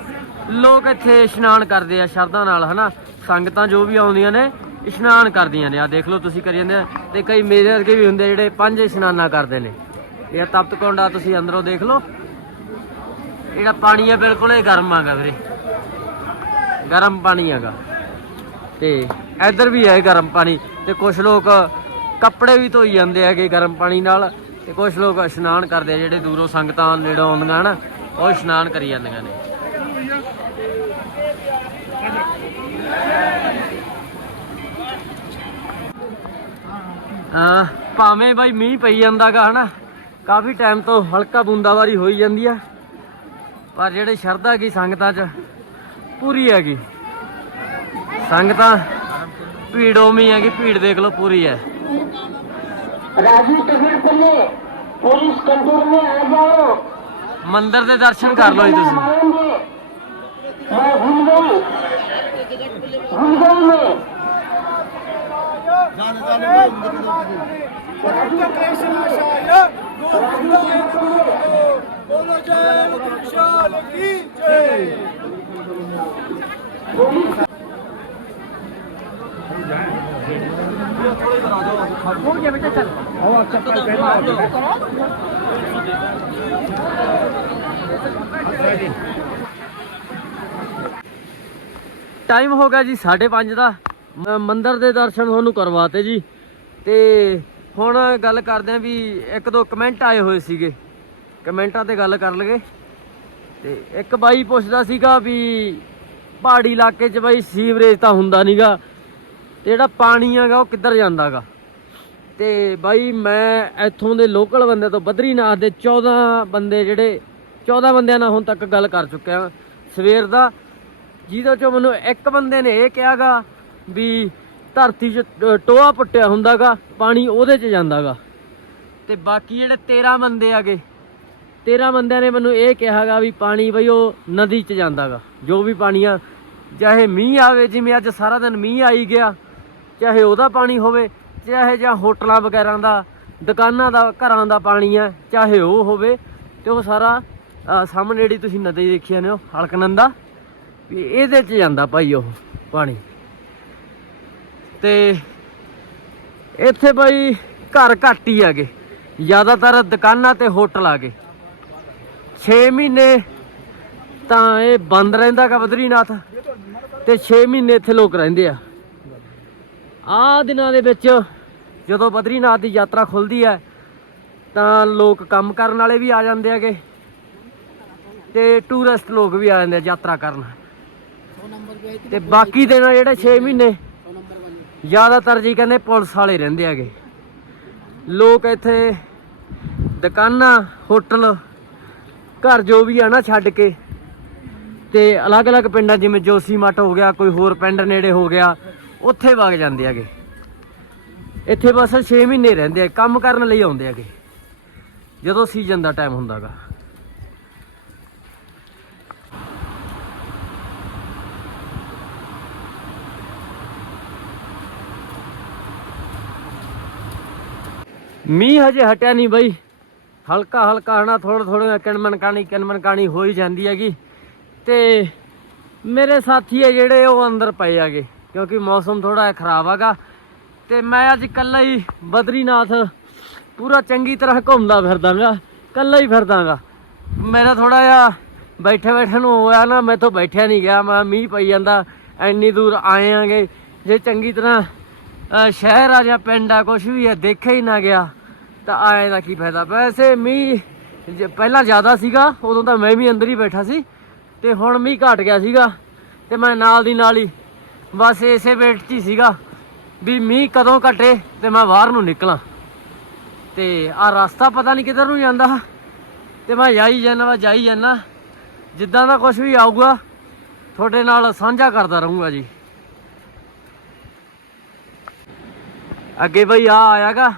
ਲੋਕ ਇੱਥੇ ਇਸ਼ਨਾਨ ਕਰਦੇ ਆ ਸ਼ਰਧਾ ਨਾਲ, ਹਨਾ? ਸੰਗਤਾਂ ਜੋ ਵੀ ਆਉਂਦੀਆਂ ਨੇ, ਇਸ਼ਨਾਨ ਕਰਦੀਆਂ ਨੇ। ਆ ਦੇਖ ਲਓ ਤੁਸੀਂ ਕਰੀ ਜਾਂਦੇ ਆ। ਤੇ ਕਈ ਮੇਰੇ ਵਰਗੇ ਵੀ ਹੁੰਦੇ ਜਿਹੜੇ ਪੰਜ ਇਸ਼ਨਾਨਾਂ ਕਰਦੇ ਨੇ। ਇਹ ਤਪਤ ਕੁੰਡ ਆ ਤੁਸੀਂ ਅੰਦਰੋਂ ਦੇਖ ਲਓ। ਜਿਹੜਾ ਪਾਣੀ ਆ ਬਿਲਕੁਲ ਹੀ ਗਰਮ ਆਗਾ ਵੀਰੇ। ਗਰਮ ਪਾਣੀ ਹੈਗਾ ਤੇ ਇੱਧਰ ਵੀ ਹੈ ਗਰਮ ਪਾਣੀ। ਤੇ ਕੁਝ ਲੋਕ ਕੱਪੜੇ ਵੀ ਧੋਈ ਜਾਂਦੇ ਹੈਗੇ ਗਰਮ ਪਾਣੀ ਨਾਲ। ਤੇ ਕੁਝ ਲੋਕ ਇਸ਼ਨਾਨ ਕਰਦੇ ਆ ਜਿਹੜੇ ਦੂਰੋਂ ਸੰਗਤਾਂ ਨੇੜੋਂ ਆਉਂਦੀਆਂ, ਹਨ? ਉਹ ਇਸ਼ਨਾਨ ਕਰੀ ਜਾਂਦੀਆਂ ਨੇ। ਰਹੀ ਆ। ਹਾਂ ਬਾਈ ਮੀਂਹ ਪਈ ਜਾਂਦਾ ਗਾ ਹਨਾ? ਕਾਫੀ ਟਾਈਮ ਤੋਂ ਹਲਕਾ ਬੂੰਦਾਵਾਰੀ ਹੋਈ ਜਾਂਦੀ ਆ। ਪਰ ਜਿਹੜੇ ਸ਼ਰਧਾ ਕੀ ਸੰਗਤਾਂ 'ਚ ਪੂਰੀ ਹੈਗੀ। ਸੰਗਤਾਂ ਭੀੜੋਂ ਮੀ ਹੈਗੀ ਭੀੜ ਦੇਖ ਲਓ ਪੂਰੀ ਹੈ। ਰਾਜੂ ਟਵੀਰ ਪੱਲੇ ਪੁਲਿਸ ਕੰਟਰੋਲ ਮੇ ਆ ਜਾਓ। ਮੰਦਿਰ ਦੇ ਦਰਸ਼ਨ ਕਰ ਲਓ ਜੀ ਤੁਸੀਂ। मैं भूल गई भूल गई मैं ਟਾਈਮ ਹੋ ਗਿਆ ਜੀ 5:30 ਦਾ। ਮ- ਮੰਦਿਰ ਦੇ ਦਰਸ਼ਨ ਤੁਹਾਨੂੰ ਕਰਵਾਤੇ ਜੀ। ਤੇ ਹੁਣ ਗੱਲ ਕਰਦੇ ਆਂ ਵੀ ਇੱਕ ਦੋ ਕਮੈਂਟ ਆਏ ਹੋਏ ਸੀਗੇ। ਕਮੈਂਟਾਂ ਤੇ ਗੱਲ ਕਰ ਲਗੇ ਤੇ ਇੱਕ ਬਾਈ ਪੁੱਛਦਾ ਸੀਗਾ ਵੀ ਪਹਾੜੀ ਇਲਾਕੇ 'ਚ ਬਾਈ ਸੀਵਰੇਜ ਤਾਂ ਹੁੰਦਾ ਨਹੀਂਗਾ ਤੇ ਜਿਹੜਾ ਪਾਣੀ ਹੈਗਾ ਉਹ ਕਿੱਧਰ ਜਾਂਦਾਗਾ ਤੇ ਬਾਈ ਮੈਂ ਇੱਥੋਂ ਦੇ ਲੋਕਲ ਬੰਦੇ ਤੋਂ ਬਦਰੀਨਾਥ ਦੇ 14 ਬੰਦੇ ਜਿਹੜੇ 14 ਬੰਦਿਆਂ ਨਾਲ ਹੁਣ ਤੱਕ ਗੱਲ ਕਰ ਚੁੱਕਿਆ। ਸਵੇਰ ਦਾ ਜਿਹਦੇ ਚੋਂ ਮੈਨੂੰ ਇੱਕ ਬੰਦੇ ਨੇ ਇਹ ਕਿਹਾਗਾ ਵੀ ਧਰਤੀ 'ਚ ਟ- ਟੋਆ ਪੁੱਟਿਆ ਹੁੰਦਾਗਾ, ਪਾਣੀ ਉਹਦੇ 'ਚ ਜਾਂਦਾਗਾ। ਤੇ ਬਾਕੀ ਜਿਹੜੇ 13 ਬੰਦੇ ਆਗੇ 13 ਬੰਦਿਆਂ ਨੇ ਮੈਨੂੰ ਇਹ ਕਿਹਾਗਾ ਵੀ ਪਾਣੀ ਬਈ ਉਹ ਨਦੀ 'ਚ ਜਾਂਦਾਗਾ। ਜੋ ਵੀ ਪਾਣੀ ਆ ਚਾਹੇ ਮੀਂਹ ਆਵੇ, ਜਿਵੇਂ ਅੱਜ ਸਾਰਾ ਦਿਨ ਮੀਂਹ ਆਈ ਗਿਆ, ਚਾਹੇ ਉਹਦਾ ਪਾਣੀ ਹੋਵੇ, ਚਾਹੇ ਜਾਂ ਹੋਟਲਾਂ ਵਗੈਰਾ ਦਾ, ਦੁਕਾਨਾਂ ਦਾ, ਘਰਾਂ ਦਾ ਪਾਣੀ ਆ, ਚਾਹੇ ਉਹ ਹੋਵੇ, ਤੇ ਉਹ ਸਾਰਾ ਸਾਹਮਣੇ ਜਿਹੜੀ ਤੁਸੀਂ ਨਦੀ ਦੇਖੀ ਜਾਂਦੇ ਹੋ, ਹਲਕਨੰਦਾ। ਵੀ ਇਹਦੇ 'ਚ ਜਾਂਦਾ ਭਾਈ ਉਹ ਪਾਣੀ। ਤੇ ਇੱਥੇ ਬਾਈ ਘਰ ਘੱਟ ਹੀ ਆਗੇ ਜ਼ਿਆਦਾਤਰ ਦੁਕਾਨਾਂ ਤੇ ਹੋਟਲ ਆਗੇ 6 ਮਹੀਨੇ ਤਾਂ ਇਹ ਬੰਦ ਰਹਿੰਦਾ ਕਾ ਬਦਰੀਨਾਥ ਤੇ 6 ਮਹੀਨੇ ਇੱਥੇ ਲੋਕ ਰਹਿੰਦੇ ਆ। ਆ ਦਿਨਾਂ ਦੇ ਵਿੱਚ ਜਦੋਂ ਬਦਰੀਨਾਥ ਦੀ ਯਾਤਰਾ ਖੁੱਲਦੀ ਹੈ, ਤਾਂ ਲੋਕ ਕੰਮ ਕਰਨ ਵਾਲੇ ਵੀ ਆ ਜਾਂਦੇ ਹੈਗੇ ਤੇ ਟੂਰਿਸਟ ਲੋਕ ਵੀ ਆ ਜਾਂਦੇ ਆ ਯਾਤਰਾ ਕਰਨ। ਤੇ ਬਾਕੀ ਦਿਨ ਜਿਹੜੇ 6 ਮਹੀਨੇ। ਜ਼ਿਆਦਾਤਰ ਜੀ ਕਹਿੰਦੇ ਪੁਲਿਸ ਵਾਲੇ ਰਹਿੰਦੇ ਹੈਗੇ। ਲੋਕ ਇੱਥੇ ਦੁਕਾਨਾਂ ਹੋਟਲ ਘਰ ਜੋ ਵੀ ਆ ਨਾ ਛੱਡ ਕੇ ਤੇ ਅਲੱਗ-ਅਲੱਗ ਪਿੰਡਾਂ ਜਿਵੇਂ ਜੋਸੀ ਮੱਠ ਹੋ ਗਿਆ ਕੋਈ ਹੋਰ ਪਿੰਡ ਨੇੜੇ ਹੋ ਗਿਆ ਉੱਥੇ ਵਗ ਜਾਂਦੇ ਹੈਗੇ। ਇੱਥੇ ਬਸ 6 ਮਹੀਨੇ ਰਹਿੰਦੇ ਆ ਕੰਮ ਕਰਨ ਲਈ ਆਉਂਦੇ ਹੈਗੇ। ਜਦੋਂ ਸੀਜ਼ਨ ਦਾ ਟਾਈਮ ਹੁੰਦਾਗਾ। ਮੀਂਹ ਹਜੇ ਹਟਿਆ ਨਹੀਂ ਬਈ। ਹਲਕਾ ਹਲਕਾ ਹਨਾ ਥੋੜਾ ਥੋੜਾ ਕਿਣਮਣ ਕਾਣੀ ਕਿਣਮਣ ਕਾਣੀ ਹੋ ਹੀ ਜਾਂਦੀ ਹੈਗੀ। ਤੇ ਮੇਰੇ ਸਾਥੀ ਹੈ ਜਿਹੜੇ ਉਹ ਅੰਦਰ ਪਏ ਹੈਗੇ, ਕਿਉਂਕਿ ਮੌਸਮ ਥੋੜਾ ਖਰਾਬ ਹੈਗਾ। ਤੇ ਮੈਂ ਅੱਜ ਇਕੱਲਾ ਹੀ ਬਦਰੀਨਾਥ ਪੂਰਾ ਚੰਗੀ ਤਰ੍ਹਾਂ ਘੁੰਮਦਾ ਫਿਰਦਾਗਾ ਇਕੱਲਾ ਹੀ ਫਿਰਦਾਗਾ ਮੇਰਾ ਥੋੜਾ ਜਿਹਾ ਬੈਠੇ ਬੈਠੇ ਨੂੰ ਹੋਇਆ ਨਾ, ਮੈਂ ਮੈਥੋਂ ਬੈਠਿਆ ਨਹੀਂ ਗਿਆ, ਮੈਂ ਮੀਂਹ ਪਈ ਜਾਂਦਾ, ਐਨੀ ਦੂਰ ਆਏ ਆਂਗੇ ਜੇ ਚੰਗੀ ਤਰ੍ਹਾਂ ਸ਼ਹਿਰ ਆ ਜਾਂ ਪਿੰਡ ਆ ਕੁਝ ਵੀ ਹੈ ਦੇਖਿਆ ਹੀ ਨਾ ਗਿਆ। ਤਾਂ ਆਏ ਦਾ ਕੀ ਫਾਇਦਾ? ਵੈਸੇ ਮੀਂਹ ਜੇ, ਪਹਿਲਾਂ ਜ਼ਿਆਦਾ ਸੀਗਾ, ਉਦੋਂ ਤਾਂ ਮੈਂ ਵੀ ਅੰਦਰ ਹੀ ਬੈਠਾ ਸੀ। ਤੇ ਹੁਣ ਮੀਂਹ ਘਟ ਗਿਆ ਸੀਗਾ, ਤੇ ਮੈਂ ਨਾਲ ਦੀ ਨਾਲ ਹੀ ਬਸ ਇਸੇ ਵੇਟ 'ਚ ਹੀ ਸੀਗਾ ਵੀ ਮੀਂਹ ਕਦੋਂ ਘਟੇ ਤੇ ਮੈਂ ਬਾਹਰ ਨੂੰ ਨਿਕਲਾਂ। ਤੇ ਆ ਰਸਤਾ ਪਤਾ ਨਹੀਂ ਕਿੱਧਰ ਨੂੰ ਜਾਂਦਾ। ਤੇ ਮੈਂ ਜਾਈ ਜਾਂਦਾ ਵਾ ਜਾਈ ਜਾਂਦਾ। ਜਿੱਦਾਂ ਦਾ ਕੁਝ ਵੀ ਆਊਗਾ, ਤੁਹਾਡੇ ਨਾਲ ਸਾਂਝਾ ਕਰਦਾ ਰਹੂੰਗਾ ਜੀ। ਅੱਗੇ ਬਈ ਆ ਆਇਆਗਾ।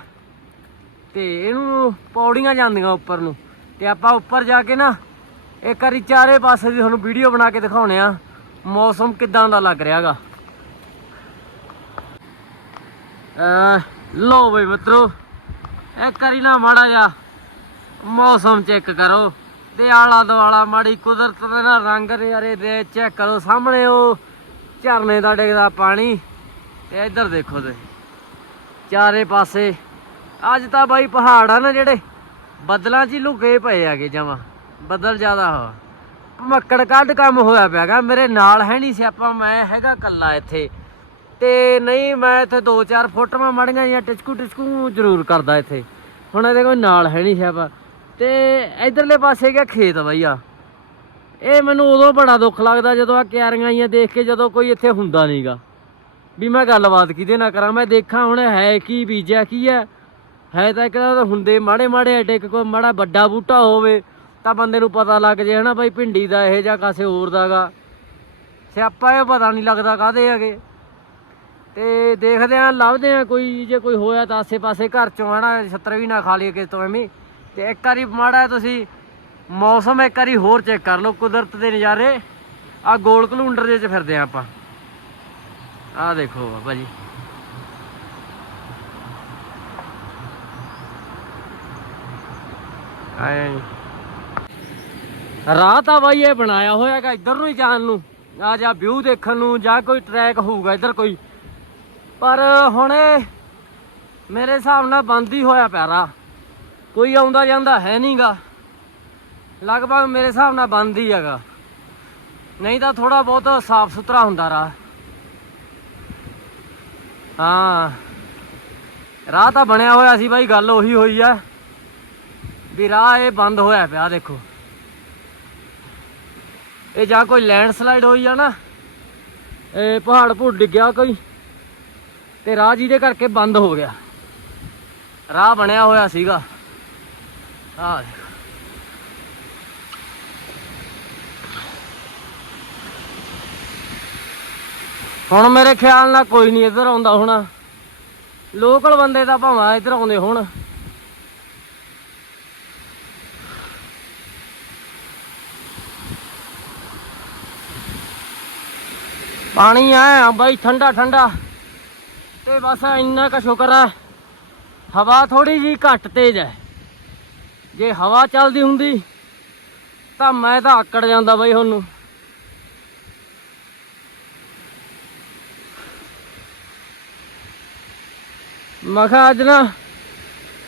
ਤੇ ਇਹਨੂੰ ਪੌੜੀਆਂ ਜਾਂਦੀਆਂ ਉੱਪਰ ਨੂੰ। ਤੇ ਆਪਾਂ ਉੱਪਰ ਜਾ ਕੇ ਨਾ, ਇੱਕ ਵਾਰੀ ਚਾਰੇ ਪਾਸੇ ਦੀ ਤੁਹਾਨੂੰ ਵੀਡੀਓ ਬਣਾ ਕੇ ਦਿਖਾਉਣੇ ਆ, ਮੌਸਮ ਕਿਦਾਂ ਦਾ ਲੱਗ ਰਿਹਾਗਾ। ਅ ਲੋ ਬਈ ਮਿੱਤਰੋ, ਇੱਕ ਵਾਰੀ ਨਾ ਮਾੜਾ ਜਾ ਮੌਸਮ ਚੈੱਕ ਕਰੋ। ਤੇ ਆਲਾ ਦੁਆਲਾ ਮਾੜੀ ਕੁਦਰਤ ਦੇ ਨਾ ਰੰਗ ਰਿਆਰੇ ਦੇ ਚੈੱਕ ਕਰੋ। ਸਾਹਮਣੇ ਉਹ ਝਰਨੇ ਦਾ ਡਿੱਗਦਾ ਪਾਣੀ। ਤੇ ਇੱਧਰ ਦੇਖੋ ਤੇ ਚਾਰੇ ਪਾਸੇ। ਅੱਜ ਤਾਂ ਬਾਈ ਪਹਾੜ ਆ ਨਾ ਜਿਹੜੇ। ਬੱਦਲਾਂ 'ਚ ਹੀ ਲੁਕੇ ਪਏ ਆਗੇ ਜਮਾ। ਬੱਦਲ ਜ਼ਿਆਦਾ ਹੋ ਮੱਕੜ ਕੱਢ ਕੰਮ ਹੋਇਆ ਪਿਆਗਾ ਮੇਰੇ ਨਾਲ ਹੈ ਨਹੀਂ ਸਿਆਪਾ, ਮੈਂ ਹੈਗਾ ਕੱਲਾ ਇੱਥੇ। ਤੇ ਨਹੀਂ, ਮੈਂ ਇੱਥੇ 2-4 ਫੋਟੋਆਂ ਮੜੀਆਂ ਜਾਂ ਟਿਚਕੂ ਟਿਚਕੂ ਜ਼ਰੂਰ ਕਰਦਾ ਇੱਥੇ। ਹੁਣ ਇਹਦੇ ਕੋਈ ਨਾਲ ਹੈ ਨਹੀਂ ਸਿਆਪਾ। ਤੇ ਇਧਰਲੇ ਪਾਸੇ ਗਿਆ ਖੇਤ ਬਈ ਆ ਇਹ ਮੈਨੂੰ ਉਦੋਂ ਬੜਾ ਦੁੱਖ ਲੱਗਦਾ ਜਦੋਂ ਆ ਕਿਆਰੀਆਂ ਆਈਆਂ ਦੇਖ ਕੇ, ਜਦੋਂ ਕੋਈ ਇੱਥੇ ਹੁੰਦਾ ਨਹੀਂਗਾ ਵੀ ਮੈਂ ਗੱਲਬਾਤ ਕਿਹਦੇ ਨਾਲ ਕਰਾਂ? ਮੈਂ ਦੇਖਾਂ ਹੁਣ ਹੈ ਕੀ ਬੀਜਿਆ, ਕੀ ਹੈ? ਹੈ ਤਾਂ ਇੱਕ ਤਾਂ ਹੁੰਦੇ ਮਾੜੇ ਮਾੜੇ ਐਡੇ ਕੋਈ ਮਾੜਾ ਵੱਡਾ ਬੂਟਾ ਹੋਵੇ ਤਾਂ ਬੰਦੇ ਨੂੰ ਪਤਾ ਲੱਗ ਜੇ, ਹਨਾ ਭਾਈ ਭਿੰਡੀ ਦਾ ਇਹ ਜਾਂ ਕਾਸੇ ਹੋਰ ਦਾਗਾ ਸਿਆਪਾ ਇਹ ਪਤਾ ਨਹੀਂ ਲੱਗਦਾ ਕਾਦੇ ਹੈਗੇ। ਤੇ ਦੇਖਦੇ ਆਂ, ਲੱਭਦੇ ਆਂ ਕੋਈ, ਜੇ ਕੋਈ ਹੋਇਆ ਤਾਂ ਆਸੇ-ਪਾਸੇ ਘਰ ਚੋਂ, ਹਨਾ, ਛੱਤਰ ਵੀ ਨਾ ਖਾ ਲਈਏ ਕਿਸ ਤੋਂ ਐਵੇਂ। ਤੇ ਇੱਕ ਵਾਰੀ ਮਾੜਾ ਤੁਸੀਂ ਮੌਸਮ ਇੱਕ ਵਾਰੀ ਹੋਰ ਚੈੱਕ ਕਰ ਲਓ, ਕੁਦਰਤ ਦੇ ਨਜ਼ਾਰੇ। ਆ ਗੋਲ ਕਲੂੰਡਰ ਦੇ ਚ ਫਿਰਦੇ ਆਂ ਆਪਾਂ। ਆ ਦੇਖੋ ਬਾਬਾ ਜੀ। ਆਏ ਰਾਹ ਤਾਂ ਬਾਈ ਇਹ ਬਣਾਇਆ ਹੋਇਆ ਹੈਗਾ ਇੱਧਰ ਨੂੰ ਹੀ ਜਾਣ ਨੂੰ। ਆ ਜਾਂ ਵਿਊ ਦੇਖਣ ਨੂੰ ਜਾਂ ਕੋਈ ਟਰੈਕ ਹੋਊਗਾ ਇੱਧਰ ਕੋਈ। ਪਰ ਹੁਣ ਇਹ ਮੇਰੇ ਹਿਸਾਬ ਨਾਲ ਬੰਦ ਹੀ ਹੋਇਆ ਪਿਆ ਰਾਹ। ਕੋਈ ਆਉਂਦਾ ਜਾਂਦਾ ਹੈ ਨਹੀਂਗਾ। ਲਗਭਗ ਮੇਰੇ ਹਿਸਾਬ ਨਾਲ ਬੰਦ ਹੀ ਹੈਗਾ। ਨਹੀਂ ਤਾਂ ਥੋੜਾ ਬਹੁਤ ਸਾਫ਼ ਸੁਥਰਾ ਹੁੰਦਾ ਰਾਹ। ਹਾਂ। ਰਾਹ ਤਾਂ ਬਣਿਆ ਹੋਇਆ ਸੀ ਬਾਈ, ਗੱਲ ਉਹੀ ਹੋਈ ਆ ਵੀ ਰਾਹ ਇਹ ਬੰਦ ਹੋਇਆ ਪਿਆ ਦੇਖੋ। ਇਹ ਜਾਂ ਕੋਈ ਲੈਂਡਸਲਾਈਡ ਹੋਈ ਆ ਨਾ, ਇਹ ਪਹਾੜ ਭੁੜ ਡਿੱਗਿਆ ਕੋਈ ਤੇ ਰਾਹ ਜਿਹਦੇ ਕਰਕੇ ਬੰਦ ਹੋ ਗਿਆ। ਰਾਹ ਬਣਿਆ ਹੋਇਆ ਸੀਗਾ। ਆਹ ਹੁਣ ਮੇਰੇ ਖਿਆਲ ਨਾਲ ਕੋਈ ਨਹੀਂ ਇੱਧਰ ਆਉਂਦਾ ਹੋਣਾ। ਲੋਕਲ ਬੰਦੇ ਤਾਂ ਭਾਵੇਂ ਇੱਧਰ ਆਉਂਦੇ ਹੋਣ। ਪਾਣੀ ਆ ਬਾਈ ਠੰਡਾ ਠੰਡਾ। ਤੇ ਬਸ ਇੰਨਾ ਕੁ ਸ਼ੁਕਰ ਹੈ ਹਵਾ ਥੋੜੀ ਜੀ ਘੱਟ ਤੇਜ਼ ਹੈ। ਜੇ ਹਵਾ ਚੱਲਦੀ ਹੁੰਦੀ, ਤਾਂ ਮੈਂ ਤਾਂ ਆਕੜ ਜਾਂਦਾ ਬਾਈ ਹੁਣ ਨੂੰ। ਮੈਂ ਅੱਜ ਨਾ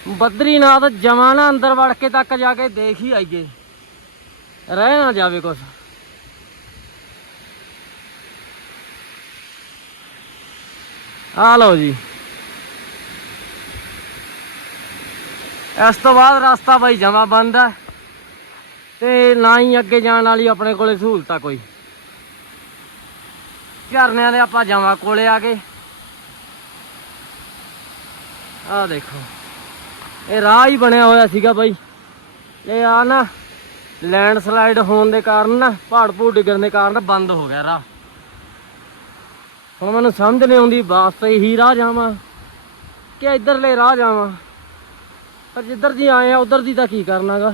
ਬਦਰੀਨਾਥ ਜਮਾ ਨਾ ਅੰਦਰ ਵੜ ਕੇ ਤੱਕ ਜਾ ਕੇ ਦੇਖ ਹੀ ਆਈਏ। ਰਹਿ ਨਾ ਜਾਵੇ ਕੁਛ। ਆ ਲਓ ਜੀ। ਇਸ ਤੋਂ ਬਾਅਦ ਰਸਤਾ ਬਾਈ ਜਮਾ ਬੰਦ ਹੈ ਤੇ ਨਾ ਹੀ ਅੱਗੇ ਜਾਣ ਵਾਲੀ ਆਪਣੇ ਕੋਲੇ ਸਹੂਲਤਾਂ ਕੋਈ। ਝਰਨਿਆਂ ਦੇ ਆਪਾਂ ਜਮਾ ਕੋਲੇ ਆ ਗਏ। ਆ ਦੇਖੋ। ਇਹ ਰਾਹ ਹੀ ਬਣਿਆ ਹੋਇਆ ਸੀਗਾ ਬਾਈ। ਇਹ ਆ ਨਾ ਲੈਂਡ ਸਲਾਈਡ ਹੋਣ ਦੇ ਕਾਰਨ ਨਾ ਪਹਾੜ ਭੂੜ ਡਿੱਗਣ ਦੇ ਕਾਰਨ ਬੰਦ ਹੋ ਗਿਆ ਰਾਹ। ਹੁਣ ਮੈਨੂੰ ਸਮਝ ਨਹੀਂ ਆਉਂਦੀ ਵਾਸਤੇ ਹੀ ਰਾਹ ਜਾਵਾਂ ਕਿ ਇਧਰਲੇ ਰਾਹ ਜਾਵਾਂ। ਪਰ ਜਿੱਧਰ ਦੀ ਆਏ ਆ, ਉਧਰ ਦੀ ਤਾਂ ਕੀ ਕਰਨਾਗਾ?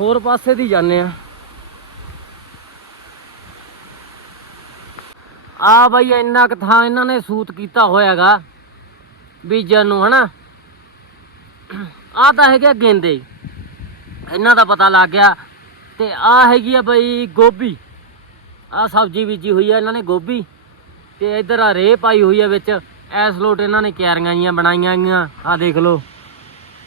ਹੋਰ ਪਾਸੇ ਦੀ ਜਾਂਦੇ ਆ। ਆ ਬਈ, ਇੰਨਾ ਕੁ ਥਾਂ ਇਹਨਾਂ ਨੇ ਸੂਤ ਕੀਤਾ ਹੋਇਆਗਾ। ਬੀਜਣ ਨੂੰ, ਹਨਾ? ਆ ਤਾਂ ਹੈਗੇ ਆ ਗੇਂਦੇ। ਇਹਨਾਂ ਦਾ ਪਤਾ ਲੱਗ ਗਿਆ। ਤੇ ਆ ਹੈਗੀ ਆ ਬਈ ਗੋਭੀ। ਆ ਸਬਜ਼ੀ ਬੀਜੀ ਹੋਈ ਆ ਇਹਨਾਂ ਨੇ ਗੋਭੀ। ਤੇ ਇਧਰ ਆ ਰੇ ਪਾਈ ਹੋਈ ਆ ਵਿੱਚ। ਐਸ ਲੋਟ ਇਹਨਾਂ ਨੇ ਕਿਆਰੀਆਂ ਜੀਆਂ ਬਣਾਈਆਂ ਗਈਆਂ ਆ ਦੇਖ ਲਓ।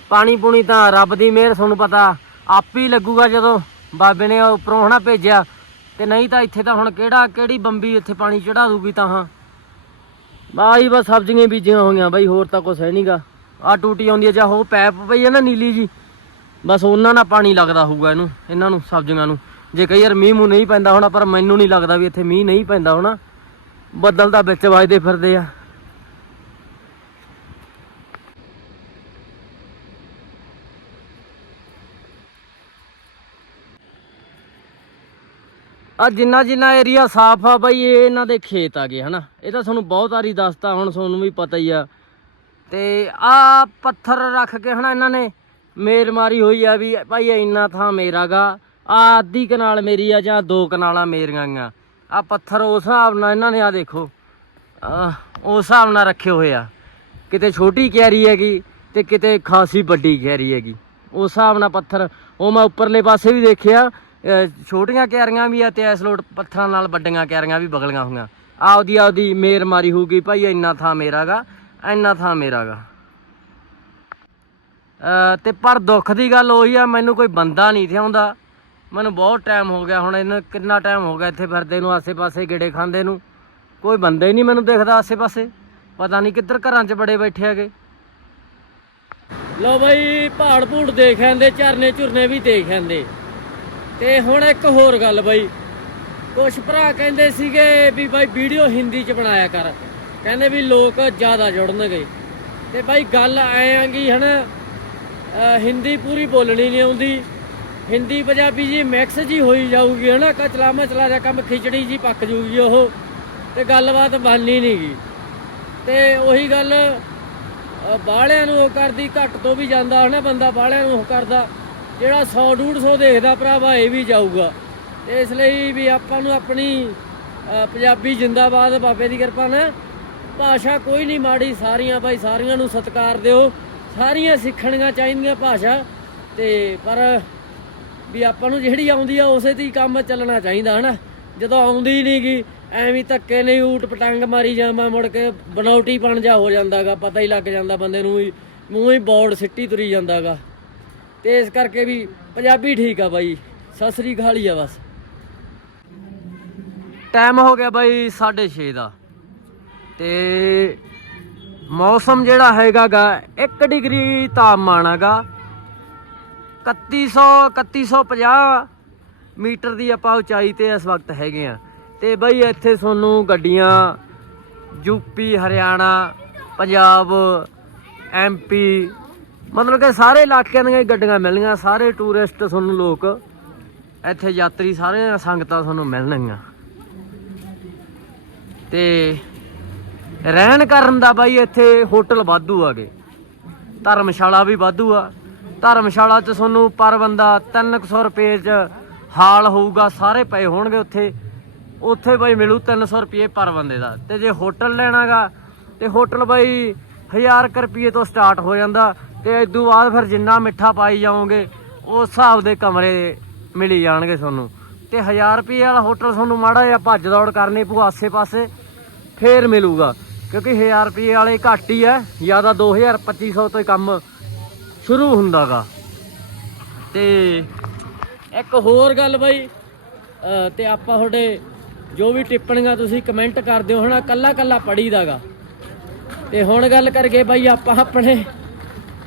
ਪਾਣੀ ਪੂਣੀ ਤਾਂ ਰੱਬ ਦੀ ਮਿਹਰ, ਤੁਹਾਨੂੰ ਪਤਾ। ਆਪ ਹੀ ਲੱਗੂਗਾ ਜਦੋਂ ਬਾਬੇ ਨੇ ਉੱਪਰੋਂ, ਹਨਾ, ਭੇਜਿਆ। ਤੇ ਨਹੀਂ ਤਾਂ ਇੱਥੇ ਤਾਂ ਹੁਣ ਕਿਹੜਾ ਕਿਹੜੀ ਬੰਬੀ ਇੱਥੇ ਪਾਣੀ ਚੜਾ ਦੂਗੀ ਤਾਂ ਹਾਂ। ਬਾਈ ਬਸ ਸਬਜ਼ੀਆਂ ਬੀਜੀਆਂ ਹੋਈਆਂ ਬਾਈ, ਹੋਰ ਤਾਂ ਕੁਛ ਹੈ ਨਹੀਂਗਾ ਆ ਟੂਟੀ ਆਉਂਦੀ ਹੈ ਜਾਂ ਉਹ ਪੈਪ ਪਈ ਹੈ ਨਾ ਨੀਲੀ ਜੀ, ਬਸ ਉਹਨਾਂ ਨਾਲ ਪਾਣੀ ਲੱਗਦਾ ਹੋਊਗਾ ਇਹਨੂੰ, ਇਹਨਾਂ ਨੂੰ, ਸਬਜ਼ੀਆਂ ਨੂੰ। ਜੇ ਕਈ ਵਾਰ ਮੀਂਹ ਮੂੰਹ ਨਹੀਂ ਪੈਂਦਾ ਹੋਣਾ, ਪਰ ਮੈਨੂੰ ਨਹੀਂ ਲੱਗਦਾ ਵੀ ਇੱਥੇ ਮੀਂਹ ਨਹੀਂ ਪੈਂਦਾ ਹੋਣਾ। ਬੱਦਲ ਤਾਂ ਵਿੱਚ ਵੱਜਦੇ ਫਿਰਦੇ ਆ। ਆ ਜਿੰਨਾ ਜਿੰਨਾ ਏਰੀਆ ਸਾਫ਼ ਆ ਬਾਈ, ਇਹ ਇਹਨਾਂ ਦੇ ਖੇਤ ਆ ਗਏ ਹਨਾ? ਇਹ ਤਾਂ ਤੁਹਾਨੂੰ ਬਹੁਤ ਵਾਰੀ ਦੱਸਤਾ, ਹੁਣ ਤੁਹਾਨੂੰ ਵੀ ਪਤਾ ਹੀ ਆ। ਤੇ ਆ ਪੱਥਰ ਰੱਖ ਕੇ, ਹਨਾ, ਇਹਨਾਂ ਨੇ ਮੇਰ ਮਾਰੀ ਹੋਈ ਆ ਵੀ, ਭਾਈ ਇੰਨਾ ਥਾਂ ਮੇਰਾਗਾ ਆ ਅੱਧੀ ਕਨਾਲ ਮੇਰੀ ਆ ਜਾਂ ਦੋ ਕਨਾਲਾਂ ਮੇਰੀਆਂ ਗੀਆਂ ਆ ਪੱਥਰ ਉਸ ਹਿਸਾਬ ਨਾਲ ਇਹਨਾਂ ਨੇ, ਆ ਦੇਖੋ ਉਸ ਹਿਸਾਬ ਨਾਲ ਰੱਖੇ ਹੋਏ ਆ। ਕਿਤੇ ਛੋਟੀ ਕਿਆਰੀ ਹੈਗੀ ਤੇ ਕਿਤੇ ਖਾਸੀ ਵੱਡੀ ਕਿਆਰੀ ਹੈਗੀ। ਉਸ ਹਿਸਾਬ ਨਾਲ ਪੱਥਰ, ਉਹ ਮੈਂ ਉੱਪਰਲੇ ਪਾਸੇ ਵੀ ਦੇਖਿਆ ਛੋਟੀਆਂ ਕਿਆਰੀਆਂ ਵੀ ਆ ਤੇ ਇਸ ਲੋਟ ਪੱਥਰਾਂ ਨਾਲ ਵੱਡੀਆਂ ਕਿਆਰੀਆਂ ਵੀ ਬਗਲੀਆਂ ਹੋਈਆਂ। ਆਪਦੀ ਆਪਦੀ ਮੇਰ ਮਾਰੀ ਹੋਊਗੀ ਭਾਈ, ਇੰਨਾ ਥਾਂ ਮੇਰਾਗਾ, ਇੰਨਾ ਥਾਂ ਮੇਰਾਗਾ। ਤੇ ਪਰ ਦੁੱਖ ਦੀ ਗੱਲ ਉਹੀ ਆ, ਮੈਨੂੰ ਕੋਈ ਬੰਦਾ ਨਹੀਂ ਇੱਥੇ ਆਉਂਦਾ। ਮੈਨੂੰ ਬਹੁਤ ਟਾਈਮ ਹੋ ਗਿਆ, ਹੁਣ ਇਹਨੂੰ ਕਿੰਨਾ ਟਾਈਮ ਹੋ ਗਿਆ ਇੱਥੇ ਫਿਰਦੇ ਨੂੰ, ਆਸੇ-ਪਾਸੇ ਗੇੜੇ ਖਾਂਦੇ ਨੂੰ। ਕੋਈ ਬੰਦਾ ਹੀ ਨਹੀਂ ਮੈਨੂੰ ਦਿਖਦਾ ਆਸੇ-ਪਾਸੇ। ਪਤਾ ਨਹੀਂ ਕਿੱਧਰ ਘਰਾਂ 'ਚ ਬੜੇ ਬੈਠੇ ਹੈਗੇ। ਲੋ ਬਾਈ ਪਹਾੜ ਪੂੜ ਦੇਖ ਆਂਦੇ ਝਰਨੇ ਝੁਰਨੇ ਵੀ ਦੇਖ ਆਂਦੇ। ਤੇ ਹੁਣ ਇੱਕ ਹੋਰ ਗੱਲ ਬਾਈ। ਕੁਛ ਭਰਾ ਕਹਿੰਦੇ ਸੀਗੇ ਵੀ ਬਾਈ ਵੀਡੀਓ ਹਿੰਦੀ 'ਚ ਬਣਾਇਆ ਕਰ। ਕਹਿੰਦੇ ਵੀ ਲੋਕ ਜ਼ਿਆਦਾ ਜੁੜਨਗੇ। ਤੇ ਬਾਈ ਗੱਲ ਐ ਆਂਗੀ ਹਨਾ ਅਹ ਹਿੰਦੀ ਪੂਰੀ ਬੋਲਣੀ ਨਹੀਂ ਆਉਂਦੀ। ਹਿੰਦੀ ਪੰਜਾਬੀ ਜੀ ਮਿਕਸ ਜੀ ਹੋਈ ਜਾਊਗੀ ਹਨਾ, ਕਚਲਾ ਮਚਲਾ ਦਾ ਕੰਮ ਖਿਚੜੀ ਜੀ ਪੱਕ ਜੂਗੀ ਉਹ। ਤੇ ਗੱਲਬਾਤ ਬਣਨੀ ਨਹੀਂਗੀ ਤੇ ਉਹੀ ਗੱਲ ਅਹ ਬਾਹਲਿਆਂ ਨੂੰ ਉਹ ਕਰਦੀ, ਘੱਟ ਤੋਂ ਵੀ ਜਾਂਦਾ ਹਨਾ ਬੰਦਾ, ਬਾਹਲਿਆਂ ਨੂੰ ਉਹ ਕਰਦਾ। ਜਿਹੜਾ 100 150 ਦੇਖਦਾ ਭਰਾਵਾ, ਇਹ ਵੀ ਜਾਊਗਾ। ਇਸ ਲਈ ਵੀ ਆਪਾਂ ਨੂੰ ਆਪਣੀ ਪੰਜਾਬੀ ਜਿੰਦਾਬਾਦ, ਬਾਬੇ ਦੀ ਕਿਰਪਾ ਨਾਲ ਭਾਸ਼ਾ ਕੋਈ ਨਹੀਂ ਮਾੜੀ, ਸਾਰੀਆਂ ਭਾਈ ਸਾਰੀਆਂ ਨੂੰ ਸਤਿਕਾਰ ਦਿਓ। ਸਾਰੀਆਂ ਸਿੱਖਣੀਆਂ ਚਾਹੀਦੀਆਂ ਭਾਸ਼ਾ। ਤੇ ਪਰ ਵੀ ਆਪਾਂ ਨੂੰ ਜਿਹੜੀ ਆਉਂਦੀ ਆ, ਉਸੇ ਤੇ ਹੀ ਕੰਮ ਚੱਲਣਾ ਚਾਹੀਦਾ, ਹਨਾ? ਜਦੋਂ ਆਉਂਦੀ ਨਹੀਂਗੀ ਐਵੇਂ ਧੱਕੇ ਨਹੀਂ ਊਟ ਪਟੰਗ ਮਾਰੀ ਜਾਵਾਂ, ਮੁੜ ਕੇ ਬਨੌਟੀ ਬਣ ਜਾ, ਹੋ ਜਾਂਦਾਗਾ, ਪਤਾ ਹੀ ਲੱਗ ਜਾਂਦਾ ਬੰਦੇ ਨੂੰ ਵੀ, ਮੂੰਹ ਹੀ ਬੋਰਡ ਸਿੱਟੀ ਤੁਰੀ ਜਾਂਦਾਗਾ। ਤੇ ਇਸ ਕਰਕੇ ਵੀ ਪੰਜਾਬੀ ਠੀਕ ਆ ਬਾਈ। ਸਤਿ ਸ੍ਰੀ ਅਕਾਲ ਹੀ ਆ ਬਸ। ਟਾਈਮ ਹੋ ਗਿਆ ਬਾਈ 6:30 ਦਾ। ਤੇ ਮੌਸਮ ਜਿਹੜਾ ਹੈਗਾਗਾ 1 ਡਿਗਰੀ ਤਾਪਮਾਨ ਹੈਗਾ 3100 3150 ਮੀਟਰ ਦੀ ਆਪਾਂ ਉਚਾਈ ਤੇ ਇਸ ਵਕਤ ਹੈਗੇ ਆ। ਤੇ ਬਾਈ ਇੱਥੇ ਤੁਹਾਨੂੰ ਗੱਡੀਆਂ ਯੂਪੀ ਹਰਿਆਣਾ, ਪੰਜਾਬ ਐਮਪੀ ਮਤਲਬ ਕਿ ਸਾਰੇ ਇਲਾਕਿਆਂ ਦੀਆਂ ਗੱਡੀਆਂ ਮਿਲਣਗੀਆਂ ਸਾਰੇ ਟੂਰਿਸਟ ਤੁਹਾਨੂੰ ਲੋਕ ਇੱਥੇ ਯਾਤਰੀ ਸਾਰੇ ਸੰਗਤਾਂ ਤੁਹਾਨੂੰ ਮਿਲਣਗੀਆਂ। ਤੇ ਰਹਿਣ ਕਰਨ ਦਾ ਬਾਈ ਇੱਥੇ ਹੋਟਲ ਵਾਧੂ ਆਗੇ ਧਰਮਸ਼ਾਲਾ ਵੀ ਵਾਧੂ ਆ। ਧਰਮਸ਼ਾਲਾ 'ਚ ਤੁਹਾਨੂੰ ਪਰ ਬੰਦਾ 300 ਰੁਪਏ 'ਚ ਹਾਲ ਹੋਊਗਾ, ਸਾਰੇ ਪਏ ਹੋਣਗੇ ਉੱਥੇ। ਉੱਥੇ ਬਾਈ ਮਿਲੂ 300 ਰੁਪਏ ਪਰ ਬੰਦੇ ਦਾ। ਤੇ ਜੇ ਹੋਟਲ ਲੈਣਾਗਾ, ਤੇ ਹੋਟਲ ਬਾਈ 1000 ਕੁ ਰੁਪਏ ਤੋਂ ਸਟਾਰਟ ਹੋ ਜਾਂਦਾ। ਤੇ ਇਸ ਤੋਂ ਬਾਅਦ ਫਿਰ ਜਿੰਨਾ ਮਿੱਠਾ ਪਾਈ ਜਾਓਗੇ ਉਸ ਹਿਸਾਬ ਦੇ ਕਮਰੇ ਮਿਲੀ ਜਾਣਗੇ ਤੁਹਾਨੂੰ। ਤੇ 1000 ਰੁਪਏ ਵਾਲਾ ਹੋਟਲ ਤੁਹਾਨੂੰ ਮਾੜਾ ਜਿਹਾ ਭੱਜ ਦੌੜ ਕਰਨੀ ਪੂ ਆਸੇ-ਪਾਸੇ, ਫੇਰ ਮਿਲੂਗਾ। ਕਿਉਂਕਿ 1000 ਰੁਪਏ ਵਾਲੇ ਘੱਟ ਹੀ ਹੈ ਜ਼ਿਆਦਾ 2000 2500 ਤੋਂ ਹੀ ਕੰਮ ਸ਼ੁਰੂ ਹੁੰਦਾਗਾ। ਤੇ ਇੱਕ ਹੋਰ ਗੱਲ ਬਾਈ ਅਹ ਤੇ ਆਪਾਂ ਤੁਹਾਡੇ ਜੋ ਵੀ ਟਿੱਪਣੀਆਂ ਤੁਸੀਂ ਕਮੈਂਟ ਕਰਦੇ ਹੋ, ਹਨਾ ਕੱਲਾ ਕੱਲਾ ਪੜੀਦਾਗਾ ਤੇ ਹੁਣ ਗੱਲ ਕਰਗੇ ਬਾਈ, ਆਪਾਂ ਆਪਣੇ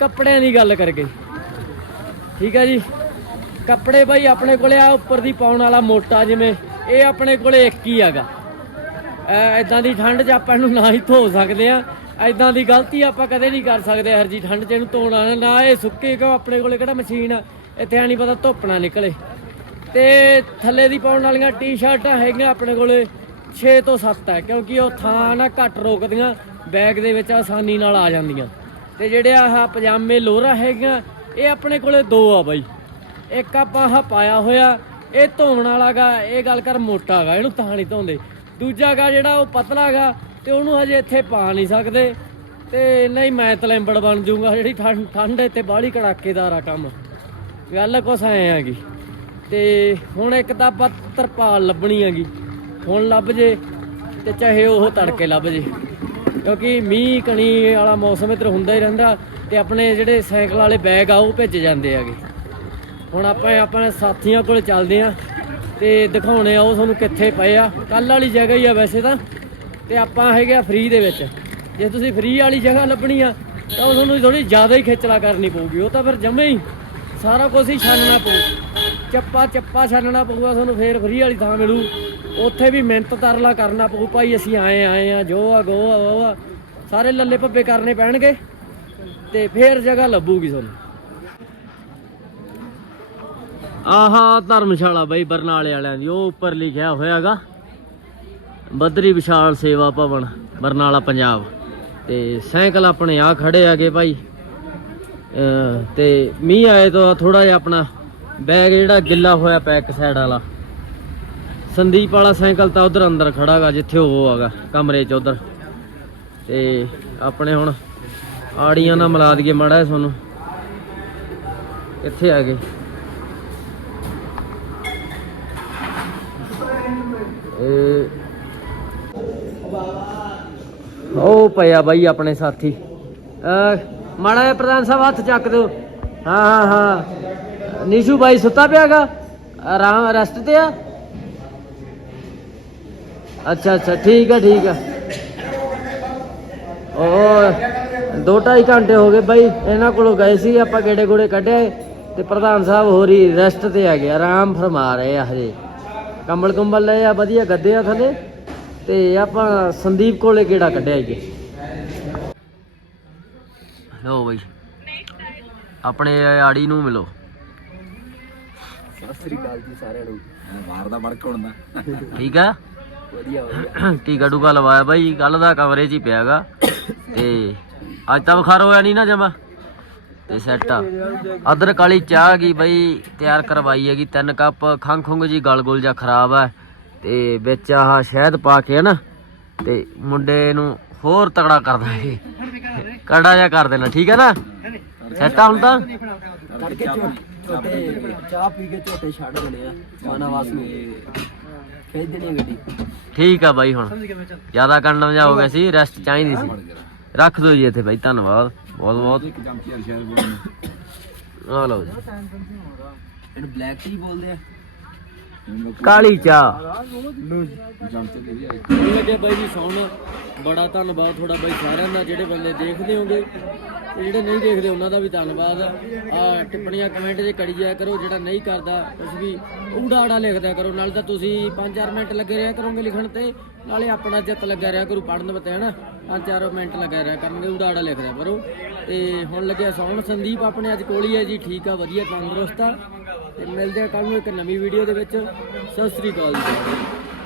ਕੱਪੜਿਆਂ ਦੀ ਗੱਲ ਕਰਕੇ। ਠੀਕ ਹੈ ਜੀ? ਕੱਪੜੇ ਬਾਈ ਆਪਣੇ ਕੋਲੇ ਆ, ਉੱਪਰ ਦੀ ਪਾਉਣ ਵਾਲਾ ਮੋਟਾ ਜਿਵੇਂ, ਇਹ ਆਪਣੇ ਕੋਲੇ ਇੱਕ ਹੀ ਹੈਗਾ। ਐਦਾਂ ਦੀ ਠੰਡ 'ਚ ਆਪਾਂ ਇਹਨੂੰ ਨਾ ਹੀ ਧੋ ਸਕਦੇ ਆ। ਐਦਾਂ ਦੀ ਗਲਤੀ ਆਪਾਂ ਕਦੇ ਨਹੀਂ ਕਰ ਸਕਦੇ ਹਰ ਜੀ ਠੰਡ 'ਚ ਇਹਨੂੰ ਧੋਣਾ ਨਾ- ਨਾ ਇਹ ਸੁੱਕੇ ਕਿਉਂ? ਆਪਣੇ ਕੋਲੇ ਕਿਹੜਾ ਮਸ਼ੀਨ ਆ? ਇੱਥੇ ਆ ਨਹੀਂ ਪਤਾ ਧੁੱਪ ਨਾ ਨਿਕਲੇ। ਤੇ ਥੱਲੇ ਦੀ ਪਾਉਣ ਵਾਲੀਆਂ ਟੀ-ਸ਼ਰਟਾਂ ਹੈਗੀਆਂ ਆਪਣੇ ਕੋਲੇ 6 ਤੋਂ 7 ਹੈ ਕਿਉਂਕਿ ਉਹ ਥਾਂ ਨਾ ਘੱਟ ਰੋਕਦੀਆਂ, ਬੈਗ ਦੇ ਵਿੱਚ ਆਸਾਨੀ ਨਾਲ ਆ ਜਾਂਦੀਆਂ। ਤੇ ਜਿਹੜੇ ਆਹ ਪਜਾਮੇ ਲੋਰਾ ਹੈਗੀਆਂ, ਇਹ ਆਪਣੇ ਕੋਲੇ ਦੋ ਆ ਬਾਈ। ਇੱਕ ਆਪਾਂ ਆਹ ਪਾਇਆ ਹੋਇਆ, ਇਹ ਧੋਣ ਵਾਲਾਗਾ ਇਹ ਗੱਲ ਕਰ ਮੋਟਾ ਗਾ, ਇਹਨੂੰ ਤਾਂ ਨਹੀਂ ਧੋਂਦੇ। ਦੂਜਾ ਗਾ ਜਿਹੜਾ ਉਹ ਪਤਲਾ ਗਾ, ਤੇ ਉਹਨੂੰ ਹਜੇ ਇੱਥੇ ਪਾ ਨਹੀਂ ਸਕਦੇ। ਤੇ ਨਹੀਂ ਮੈਂ ਤਲੈਂਬੜ ਬਣ ਜਾਊਂਗਾ, ਜਿਹੜੀ ਠੰਡ ਠੰਡ ਇੱਥੇ ਬਾਹਲੀ ਕੜਾਕੇਦਾਰ ਆ ਕੰਮ। ਗੱਲ ਕੁਛ ਐ ਹੈਗੀ ਤੇ ਹੁਣ ਇੱਕ ਤਾਂ ਆਪਾਂ ਤਰਪਾਲ ਲੱਭਣੀ ਹੈਗੀ। ਹੁਣ ਲੱਭ ਜੇ, ਤੇ ਚਾਹੇ ਉਹ ਤੜਕੇ ਲੱਭ ਜੇ। ਕਿਉਂਕਿ ਮੀਂਹ ਕਣੀ ਵਾਲਾ ਮੌਸਮ ਇੱਧਰ ਹੁੰਦਾ ਹੀ ਰਹਿੰਦਾ ਤੇ ਆਪਣੇ ਜਿਹੜੇ ਸਾਈਕਲ ਵਾਲੇ ਬੈਗ ਆ ਉਹ ਭਿੱਜ ਜਾਂਦੇ ਹੈਗੇ। ਹੁਣ ਆਪਾਂ ਆਪਣੇ ਸਾਥੀਆਂ ਕੋਲ ਚੱਲਦੇ ਆ ਤੇ ਦਿਖਾਉਣੇ ਆ ਉਹ ਤੁਹਾਨੂੰ ਕਿੱਥੇ ਪਏ ਆ। ਕੱਲ ਵਾਲੀ ਜਗ੍ਹਾ ਹੀ ਆ ਵੈਸੇ ਤਾਂ। ਤੇ ਆਪਾਂ ਹੈਗੇ ਆ ਫ੍ਰੀ ਦੇ ਵਿੱਚ। ਜੇ ਤੁਸੀਂ ਫ੍ਰੀ ਵਾਲੀ ਜਗ੍ਹਾ ਲੱਭਣੀ ਆ, ਤਾਂ ਉਹ ਤੁਹਾਨੂੰ ਥੋੜੀ ਜ਼ਿਆਦਾ ਹੀ ਖੇਚਲਾ ਕਰਨੀ ਪਊਗੀ। ਉਹ ਤਾਂ ਫਿਰ ਜਮੇ ਹੀ ਸਾਰਾ ਕੁਝ ਹੀ ਛਾਨਣਾ ਪਊ। ਚੱਪਾ ਚੱਪਾ ਛਾਨਣਾ ਪਊਗਾ, ਤੁਹਾਨੂੰ ਫੇਰ ਫ੍ਰੀ ਵਾਲੀ ਥਾਂ ਮਿਲੂ। ਉੱਥੇ ਵੀ ਮਿਹਨਤ ਤਰਲਾ ਕਰਨਾ ਪਊ, ਭਾਈ ਅਸੀਂ ਆਏ ਆਏ ਆ, ਜੋ ਆ, ਗੋ ਆ, ਉਹ ਆ। ਸਾਰੇ ਲੱਲੇ ਭੱਬੇ ਕਰਨੇ ਪੈਣਗੇ ਤੇ ਫੇਰ ਜਗ੍ਹਾ ਲੱਭੂਗੀ ਤੁਹਾਨੂੰ। ਆਹਾ, ਧਰਮਸ਼ਾਲਾ ਬਾਈ ਬਰਨਾਲੇ ਵਾਲਿਆਂ ਦੀ, ਉਹ ਉੱਪਰ ਲਿਖਿਆ ਹੋਇਆਗਾ। ਬਦਰੀ ਵਿਸ਼ਾਲ ਸੇਵਾ ਭਵਨ, ਬਰਨਾਲਾ, ਪੰਜਾਬ। ਤੇ ਸਾਈਕਲ ਆਪਣੇ ਆ ਖੜੇ ਆਗੇ ਭਾਈ। ਅਹ, ਤੇ ਮੀਂਹ ਆਏ ਤੋਂ ਥੋੜਾ ਜਿਹਾ ਆਪਣਾ, ਬੈਗ ਜਿਹੜਾ ਗਿੱਲਾ ਹੋਇਆ ਪਿਆ ਇੱਕ ਸਾਈਡ ਵਾਲਾ। ਸੰਦੀਪ ਵਾਲਾ ਸਾਈਕਲ ਤਾਂ ਉਧਰ ਅੰਦਰ ਖੜਾਗਾ ਜਿੱਥੇ ਉਹ ਆਗਾ ਕਮਰੇ 'ਚ ਉਧਰ। ਤੇ ਆਪਣੇ ਹੁਣ ਆੜੀਆਂ ਨਾਲ ਮਿਲਾ ਦਈਏ ਮਾੜਾ ਤੁਹਾਨੂੰ। ਕਿੱਥੇ ਆ ਗਏ। ਉਹ ਪਿਆ ਬਾਈ ਆਪਣੇ ਸਾਥੀ। ਮਾੜਾ ਜਿਹਾ ਪ੍ਰਧਾਨ ਸਾਹਿਬ ਹੱਥ ਚੱਕ ਦਿਓ। ਹਾਂ ਹਾਂ ਹਾਂ। ਨੀਸ਼ੂ ਬਾਈ ਸੁੱਤਾ ਪਿਆਗਾ ਆਰਾਮ, ਰੈਸਟ ਤੇ ਆ। ਅੱਛਾ ਅੱਛਾ ਠੀਕ ਆ ਠੀਕ ਆ ਉਹ ਦੋ ਢਾਈ ਘੰਟੇ ਹੋ ਗਏ ਬਾਈ ਇਹਨਾਂ ਕੋਲੋਂ ਗਏ ਸੀ ਆਪਾਂ ਗੇੜੇ ਗੋੜੇ ਕੱਢਿਆ ਤੇ ਪ੍ਰਧਾਨ ਸਾਹਿਬ ਹੋਰੀ ਰੈਸਟ ਤੇ ਆ ਗਏ ਆਰਾਮ ਫਰਮਾ ਰਹੇ ਆ ਹਜੇ। ਕੰਬਲ ਕੰਬਲ ਲਏ ਆ ਵਧੀਆ ਗੱਦੇ ਆ ਥੱਲੇ ਤੇ ਆਪਾਂ ਸੰਦੀਪ ਕੋਲੇ ਕਿਹੜਾ ਕੱਢਿਆ ਈਏ ਲੋ ਬਈ ਆਪਣੇ ਆੜੀ ਨੂੰ ਮਿਲੋ। ਸਤਿ ਸ੍ਰੀ ਅਕਾਲ ਜੀ ਸਾਰਿਆਂ ਨੂੰ। ਬਾਹਰ ਦਾ ਵੜਕ ਹੁੰਦਾ। ਠੀਕ ਆ? ਵਧੀਆ ਵਧੀਆ। ਟੀਕਾ ਟੂਕਾ ਲਵਾਇਆ ਬਾਈ ਕੱਲ ਦਾ ਕਵਰੇਜ ਹੀ ਪਿਆਗਾ। ਤੇ ਅੱਜ ਤਾਂ ਬੁਖਾਰ ਹੋਇਆ ਨਹੀਂ ਨਾ ਜਮਾ। ਤੇ ਸੈੱਟ ਆ। ਅਦਰਕ ਵਾਲੀ ਚਾਹ ਗਈ ਬਈ ਤਿਆਰ ਕਰਵਾਈ ਹੈਗੀ ਤਿੰਨ ਕੱਪ। ਖੰਗ ਖੁੰਗ ਜੀ ਗਲ ਗੁਲ ਜਾ ਖਰਾਬ ਹੈ ਤੇ ਵਿੱਚ ਆਹ ਸ਼ਹਿਦ ਪਾ ਕੇ ਨਾ ਤੇ ਮੁੰਡੇ ਨੂੰ ਹੋਰ ਤਗੜਾ ਕਰ ਦਾਂਗੇ। ਕੜਾ ਜਿਹਾ ਕਰ ਦੇਣਾ ਠੀਕ ਹੈ ਨਾ? ਸੈੱਟ ਆ ਹੁਣ ਤਾਂ? ਝੋਟੇ ਚਾਹ ਪੀ ਕੇ ਝੋਟੇ ਛੱਡ ਦੇਣੇ ਆ। ਖਾਣਾ ਵਾਸ ਨੂੰ। ਖੇਜ ਦੇਣੀ ਆ ਗੱਡੀ। ਠੀਕ ਆ ਬਾਈ ਹੁਣ। ਜ਼ਿਆਦਾ ਕੰਡਮ ਜਾ ਹੋ ਗਿਆ ਸੀ ਰੈਸਟ ਚਾਹੀਦੀ ਸੀ। ਰੱਖ ਦਿਓ ਜੀ ਇੱਥੇ ਬਾਈ ਧੰਨਵਾਦ। ਬਹੁਤ ਬਹੁਤ। ਇੱਕ ਬੋਲਣੀ। ਆ ਲਓ ਜੀ। ਇਹਨੂੰ ਬਲੈਕ ਟੀ ਬੋਲਦੇ ਆ। ਕਾਲੀ ਚਾਹ। ਚਮਚੇ ਦੇ ਬਾਈ ਜੀ ਸੌਣ? ਬੜਾ ਧੰਨਵਾਦ ਤੁਹਾਡਾ ਬਾਈ ਸਾਰਿਆਂ ਦਾ, ਜਿਹੜੇ ਬੰਦੇ ਦੇਖਦੇ ਹੋਗੇ ਤੇ ਜਿਹੜੇ ਨਹੀਂ ਦੇਖਦੇ ਉਹਨਾਂ ਦਾ ਵੀ ਧੰਨਵਾਦ। ਆ ਟਿੱਪਣੀਆਂ ਕਮੈਂਟ 'ਚ ਕਰੀ ਜਾਇਆ ਕਰੋ, ਜਿਹੜਾ ਨਹੀਂ ਕਰਦਾ ਕੁਝ ਵੀ ਊੜਾ ਆੜਾ ਲਿਖਦਿਆ ਕਰੋ। ਨਾਲੇ ਤਾਂ ਤੁਸੀਂ 5-4 ਮਿੰਟ ਲੱਗੇ ਰਿਹਾ ਕਰੋਗੇ ਲਿਖਣ ਤੇ, ਨਾਲੇ ਆਪਣਾ ਜਿੱਤ ਲੱਗਾ ਰਿਹਾ ਕਰੂ ਪੜਨ ਬਤੇ ਹਨਾ? 5-4 ਮਿੰਟ ਲੱਗਾ ਰਿਹਾ ਕਰਨਗੇ, ਊੜਾ ਆੜਾ ਲਿਖਦਿਆ ਕਰੋ। ਤੇ ਹੁਣ ਲੱਗਿਆ ਸੌਣ, ਸੰਦੀਪ ਆਪਣੇ ਅੱਜ ਕੋਲ ਹੀ ਹੈ ਜੀ, ਠੀਕ ਆ, ਵਧੀਆ, ਤੰਦਰੁਸਤ ਆ। ਤੇ ਮਿਲਦੇ ਆ ਕੱਲ ਨੂੰ ਇੱਕ ਨਵੀਂ ਵੀਡੀਓ ਦੇ ਵਿੱਚ। ਸਤਿ ਸ੍ਰੀ ਅਕਾਲ ਜੀ।